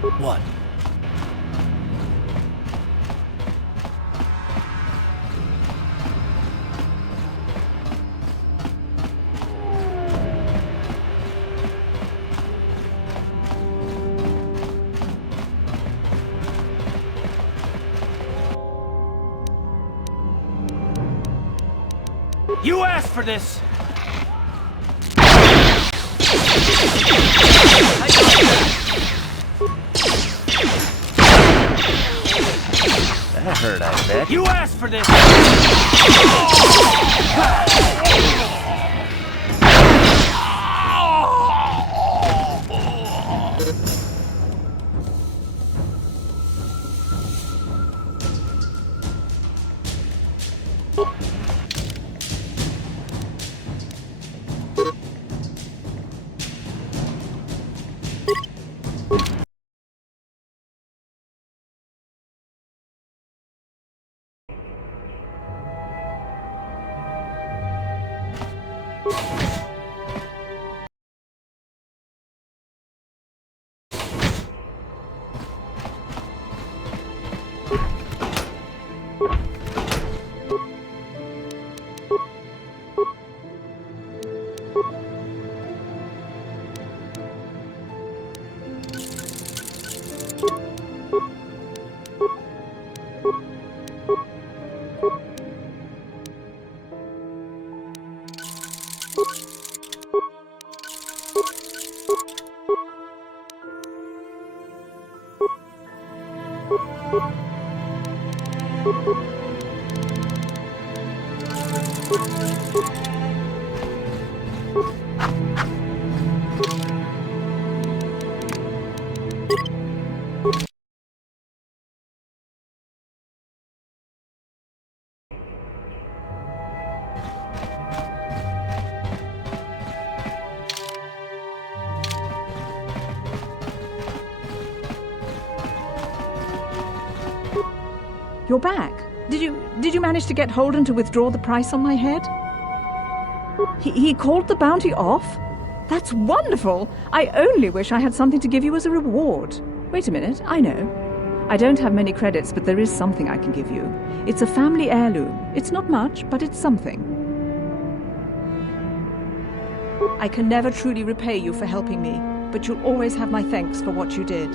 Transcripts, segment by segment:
What? You asked for this! That hurt, I bet. You asked for this! You're back. Did you manage to get Holden to withdraw the price on my head? He called the bounty off? That's wonderful! I only wish I had something to give you as a reward. Wait a minute, I know. I don't have many credits, but there is something I can give you. It's a family heirloom. It's not much, but it's something. I can never truly repay you for helping me, but you'll always have my thanks for what you did.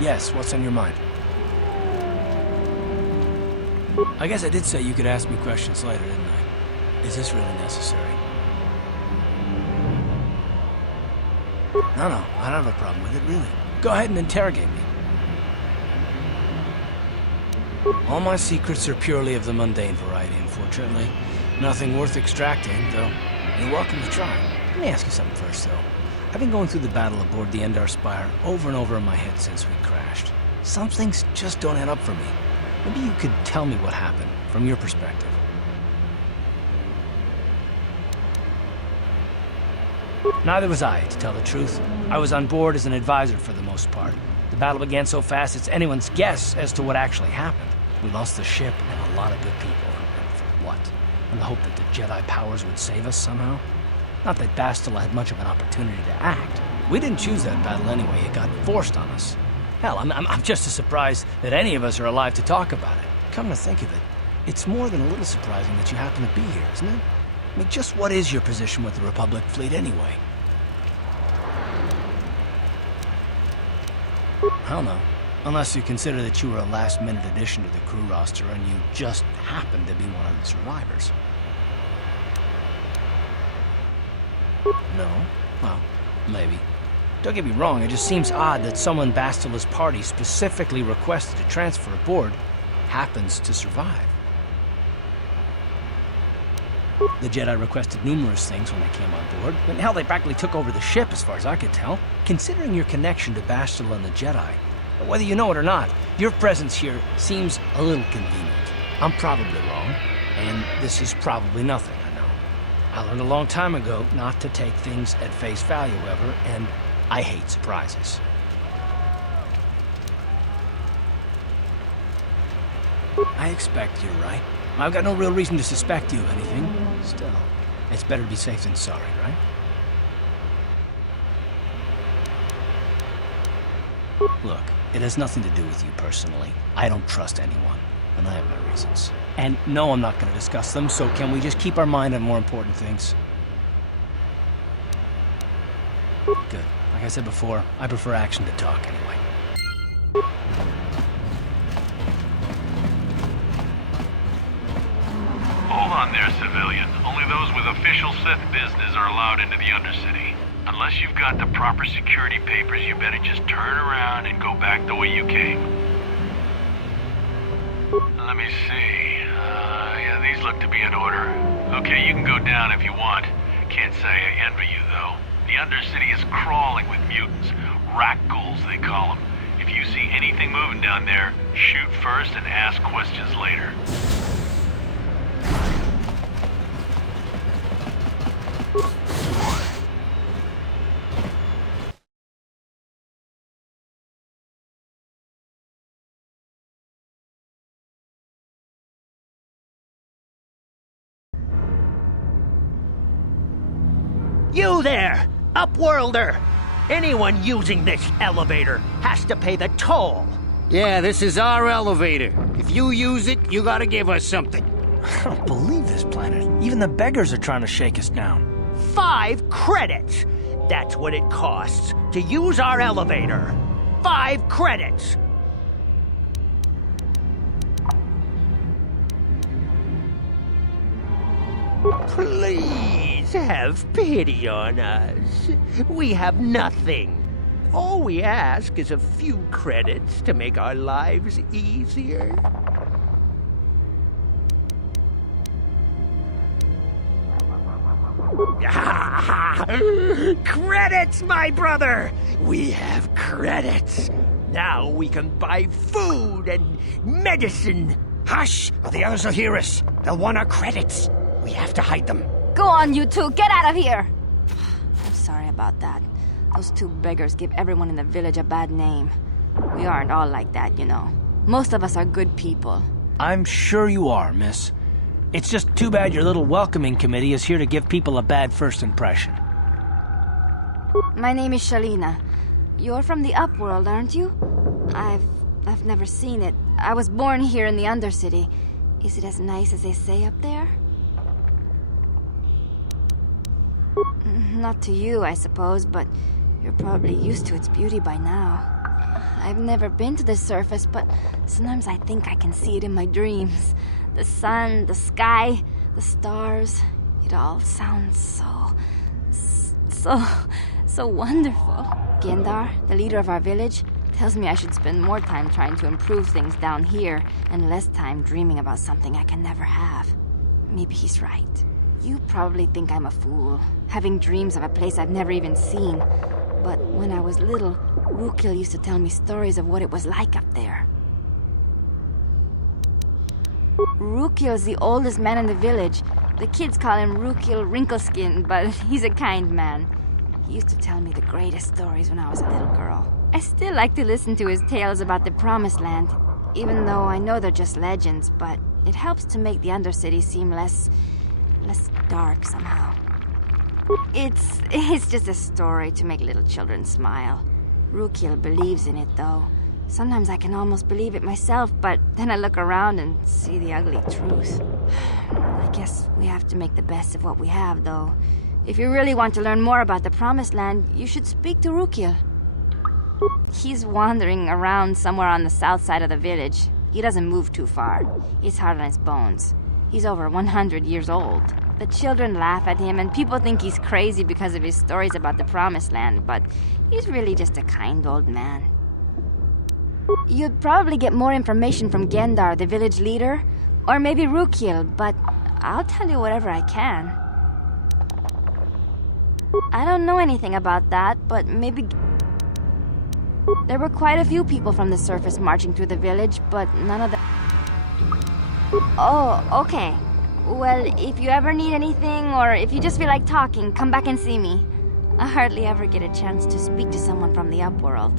Yes, what's on your mind? I guess I did say you could ask me questions later, didn't I? Is this really necessary? No, I don't have a problem with it, really. Go ahead and interrogate me. All my secrets are purely of the mundane variety, unfortunately. Nothing worth extracting, though you're welcome to try. Let me ask you something first, though. I've been going through the battle aboard the Endar Spire over and over in my head since we crashed. Some things just don't add up for me. Maybe you could tell me what happened, from your perspective. Neither was I, to tell the truth. I was on board as an advisor for the most part. The battle began so fast it's anyone's guess as to what actually happened. We lost the ship and a lot of good people. And for what? In the hope that the Jedi powers would save us somehow? Not that Bastila had much of an opportunity to act. We didn't choose that battle anyway. It got forced on us. Hell, I'm just as surprised that any of us are alive to talk about it. Come to think of it, it's more than a little surprising that you happen to be here, isn't it? I mean, just what is your position with the Republic fleet anyway? I don't know. Unless you consider that you were a last-minute addition to the crew roster and you just happened to be one of the survivors. No? Well, maybe. Don't get me wrong, it just seems odd that someone Bastila's party specifically requested to transfer aboard happens to survive. The Jedi requested numerous things when they came on board, and hell, they practically took over the ship as far as I could tell. Considering your connection to Bastila and the Jedi, whether you know it or not, your presence here seems a little convenient. I'm probably wrong, and this is probably nothing, I know. I learned a long time ago not to take things at face value ever, and I hate surprises. I expect you're right. I've got no real reason to suspect you of anything. Still, it's better to be safe than sorry, right? Look, it has nothing to do with you personally. I don't trust anyone, and I have my reasons. And no, I'm not going to discuss them, so can we just keep our mind on more important things? Good. Like I said before, I prefer action to talk anyway. Hold on there, civilian. Only those with official Sith business are allowed into the Undercity. Unless you've got the proper security papers, you better just turn around and go back the way you came. Let me see. Yeah, these look to be in order. Okay, you can go down if you want. Can't say I envy you, though. The Undercity is crawling with mutants. Rat ghouls, they call them. If you see anything moving down there, shoot first and ask questions later. You there, Upworlder! Anyone using this elevator has to pay the toll. Yeah, this is our elevator. If you use it, you gotta give us something. I don't believe this planet. Even the beggars are trying to shake us down. 5 credits! That's what it costs to use our elevator. 5 credits! Please have pity on us. We have nothing. All we ask is a few credits to make our lives easier. Credits, my brother! We have credits. Now we can buy food and medicine. Hush, or the others will hear us. They'll want our credits. We have to hide them. Go on, you two. Get out of here. I'm sorry about that. Those 2 beggars give everyone in the village a bad name. We aren't all like that, you know. Most of us are good people. I'm sure you are, miss. It's just too bad your little welcoming committee is here to give people a bad first impression. My name is Shalina. You're from the Upworld, aren't you? I've never seen it. I was born here in the Undercity. Is it as nice as they say up there? Not to you, I suppose, but you're probably used to its beauty by now. I've never been to the surface, but sometimes I think I can see it in my dreams. The sun, the sky, the stars. It all sounds so wonderful. Gendar, the leader of our village, tells me I should spend more time trying to improve things down here and less time dreaming about something I can never have. Maybe he's right. You probably think I'm a fool, having dreams of a place I've never even seen. But when I was little, Rukil used to tell me stories of what it was like up there. Rukil's the oldest man in the village. The kids call him Rukil Wrinkleskin, but he's a kind man. He used to tell me the greatest stories when I was a little girl. I still like to listen to his tales about the Promised Land, even though I know they're just legends, but it helps to make the Undercity seem less dark somehow. It's just a story to make little children smile. Rukil believes in it, though. Sometimes I can almost believe it myself, but then I look around and see the ugly truth. I guess we have to make the best of what we have, though. If you really want to learn more about the Promised Land, you should speak to Rukil. He's wandering around somewhere on the south side of the village. He doesn't move too far. He's hard on his bones. He's over 100 years old. The children laugh at him, and people think he's crazy because of his stories about the Promised Land, but he's really just a kind old man. You'd probably get more information from Gendar, the village leader, or maybe Rukil, but I'll tell you whatever I can. I don't know anything about that, but maybe... There were quite a few people from the surface marching through the village, but none of them... Oh, okay. Well, if you ever need anything, or if you just feel like talking, come back and see me. I hardly ever get a chance to speak to someone from the upworld.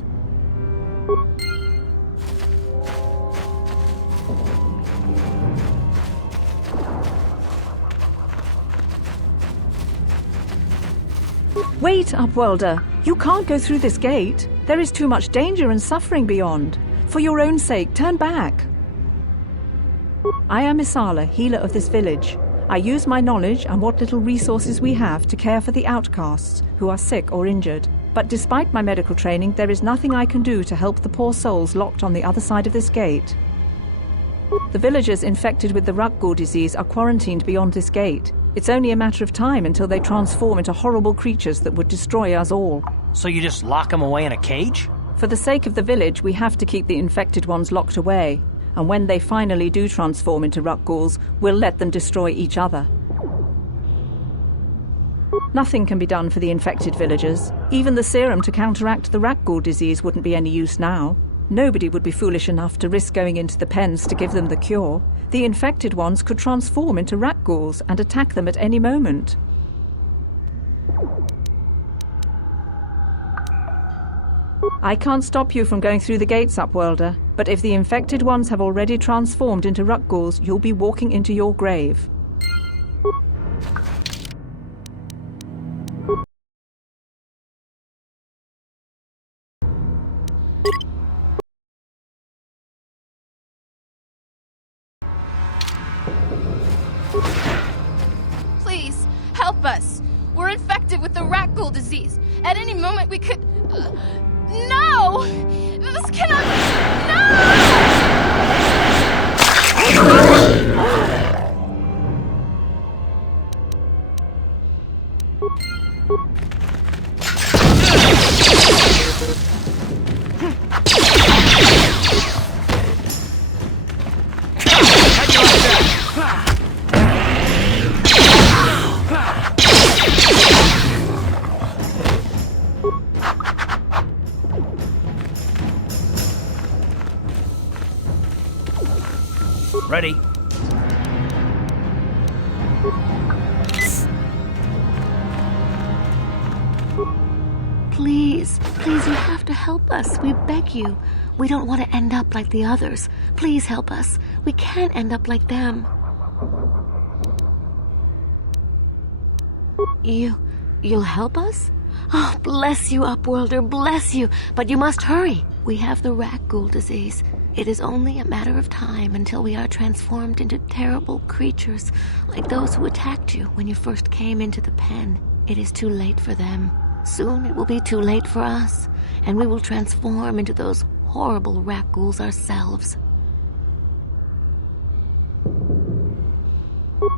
Wait, Upworlder. You can't go through this gate. There is too much danger and suffering beyond. For your own sake, turn back. I am Isala, healer of this village. I use my knowledge and what little resources we have to care for the outcasts who are sick or injured. But despite my medical training, there is nothing I can do to help the poor souls locked on the other side of this gate. The villagers infected with the Rukgul disease are quarantined beyond this gate. It's only a matter of time until they transform into horrible creatures that would destroy us all. So you just lock them away in a cage? For the sake of the village, we have to keep the infected ones locked away. And when they finally do transform into Rukguls, we'll let them destroy each other. Nothing can be done for the infected villagers. Even the serum to counteract the Rukgul disease wouldn't be any use now. Nobody would be foolish enough to risk going into the pens to give them the cure. The infected ones could transform into Rukguls and attack them at any moment. I can't stop you from going through the gates, Upworlder, but if the infected ones have already transformed into Rukguls, you'll be walking into your grave. Please, help us! We're infected with the Rukgul disease. At any moment we could... No! This cannot... Ready? Please, you have to help us. We beg you. We don't want to end up like the others. Please help us. We can't end up like them. You'll help us? Oh, bless you, Upworlder, bless you. But you must hurry. We have the Rukgul disease. It is only a matter of time until we are transformed into terrible creatures, like those who attacked you when you first came into the pen. It is too late for them. Soon it will be too late for us, and we will transform into those horrible Rukguls ourselves.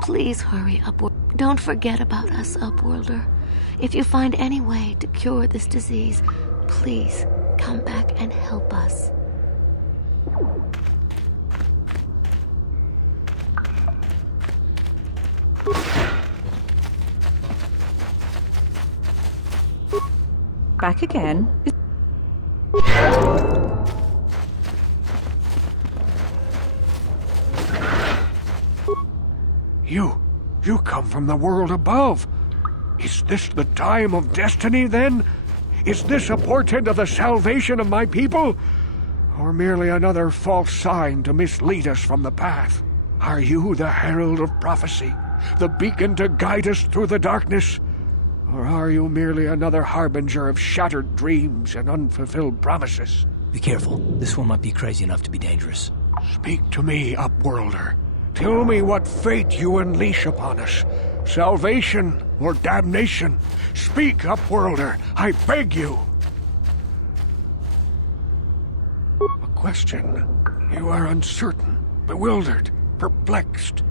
Please hurry, Upworlder. Don't forget about us, Upworlder. If you find any way to cure this disease, please come back and help us. back again. You come from the world above. Is this the time of destiny, then? Is this a portent of the salvation of my people? Or merely another false sign to mislead us from the path? Are you the herald of prophecy, the beacon to guide us through the darkness? Or are you merely another harbinger of shattered dreams and unfulfilled promises? Be careful. This one might be crazy enough to be dangerous. Speak to me, Upworlder. Tell me what fate you unleash upon us. Salvation or damnation? Speak, Upworlder, I beg you. A question. You are uncertain, bewildered, perplexed.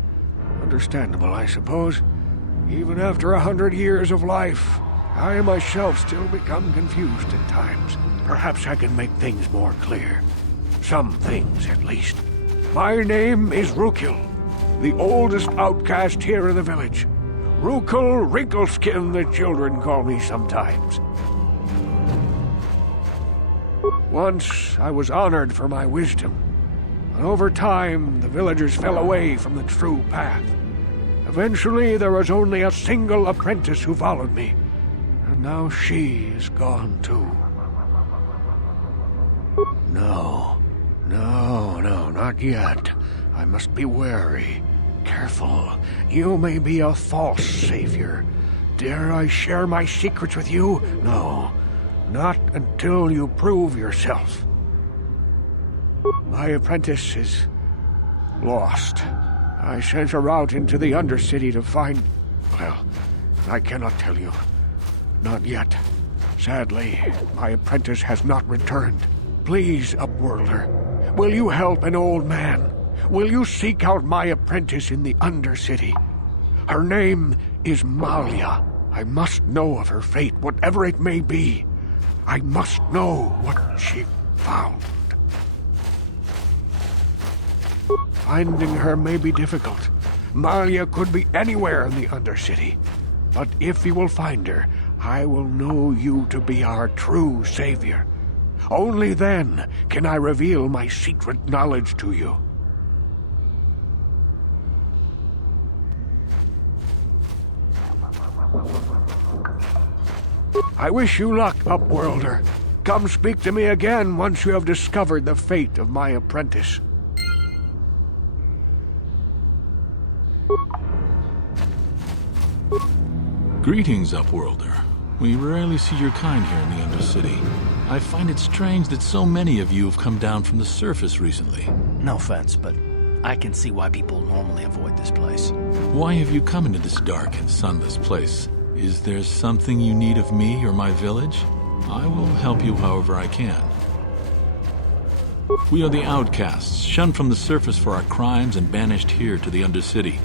Understandable, I suppose. Even after 100 years of life, I myself still become confused at times. Perhaps I can make things more clear. Some things, at least. My name is Rukil, the oldest outcast here in the village. Rukil Wrinkleskin, the children call me sometimes. Once I was honored for my wisdom, but over time the villagers fell away from the true path. Eventually there was only a single apprentice who followed me, and now she is gone too. No, not yet. I must be wary. Careful. You may be a false savior. Dare I share my secrets with you? No, not until you prove yourself. My apprentice is lost. I sent her out into the Undercity to find... Well, I cannot tell you. Not yet. Sadly, my apprentice has not returned. Please, Upworlder, will you help an old man? Will you seek out my apprentice in the Undercity? Her name is Malia. I must know of her fate, whatever it may be. I must know what she found. Finding her may be difficult. Malia could be anywhere in the Undercity. But if you will find her, I will know you to be our true savior. Only then can I reveal my secret knowledge to you. I wish you luck, Upworlder. Come speak to me again once you have discovered the fate of my apprentice. Greetings, Upworlder. We rarely see your kind here in the Undercity. I find it strange that so many of you have come down from the surface recently. No offense, but I can see why people normally avoid this place. Why have you come into this dark and sunless place? Is there something you need of me or my village? I will help you however I can. We are the outcasts, shunned from the surface for our crimes and banished here to the Undercity.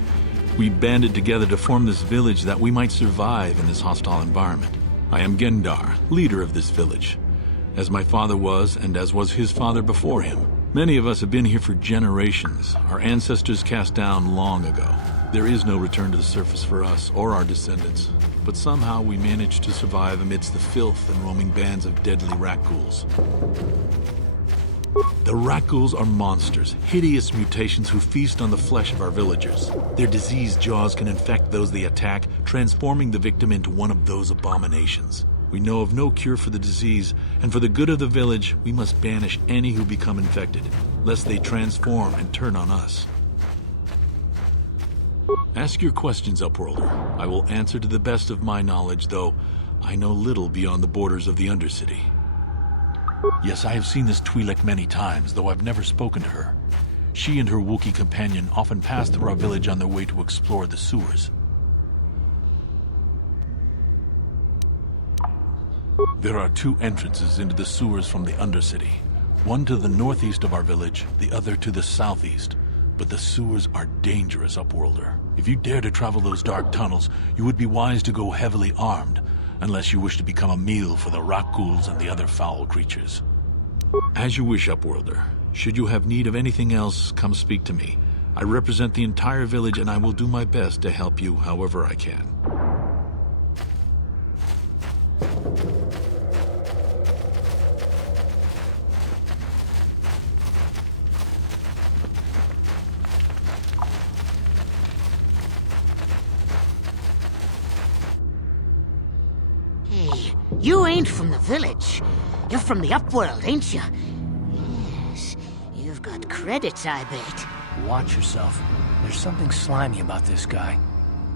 We banded together to form this village that we might survive in this hostile environment. I am Gendar, leader of this village, as my father was and as was his father before him. Many of us have been here for generations, our ancestors cast down long ago. There is no return to the surface for us or our descendants, but somehow we managed to survive amidst the filth and roaming bands of deadly rat ghouls. The rat ghouls are monsters, hideous mutations who feast on the flesh of our villagers. Their diseased jaws can infect those they attack, transforming the victim into one of those abominations. We know of no cure for the disease, and for the good of the village, we must banish any who become infected, lest they transform and turn on us. Ask your questions, Upworlder. I will answer to the best of my knowledge, though I know little beyond the borders of the Undercity. Yes, I have seen this Twi'lek many times, though I've never spoken to her. She and her Wookiee companion often pass through our village on their way to explore the sewers. There are two entrances into the sewers from the Undercity. One to the northeast of our village, the other to the southeast. But the sewers are dangerous, Upworlder. If you dare to travel those dark tunnels, you would be wise to go heavily armed, unless you wish to become a meal for the rock ghouls and the other foul creatures. As you wish, Upworlder. Should you have need of anything else, come speak to me. I represent the entire village, and I will do my best to help you however I can. Hey, you ain't from the village. You're from the upworld, ain't you? Yes, you've got credits, I bet. Watch yourself. There's something slimy about this guy.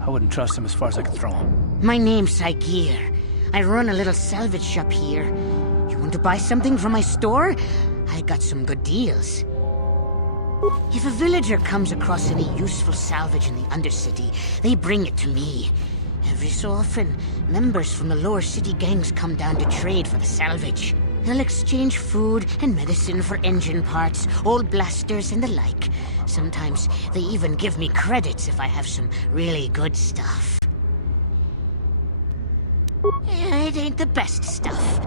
I wouldn't trust him as far as I could throw him. My name's Saigir. I run a little salvage shop here. You want to buy something from my store? I got some good deals. If a villager comes across any useful salvage in the Undercity, they bring it to me. Every so often, members from the lower city gangs come down to trade for the salvage. They'll exchange food and medicine for engine parts, old blasters, and the like. Sometimes they even give me credits if I have some really good stuff. It ain't the best stuff.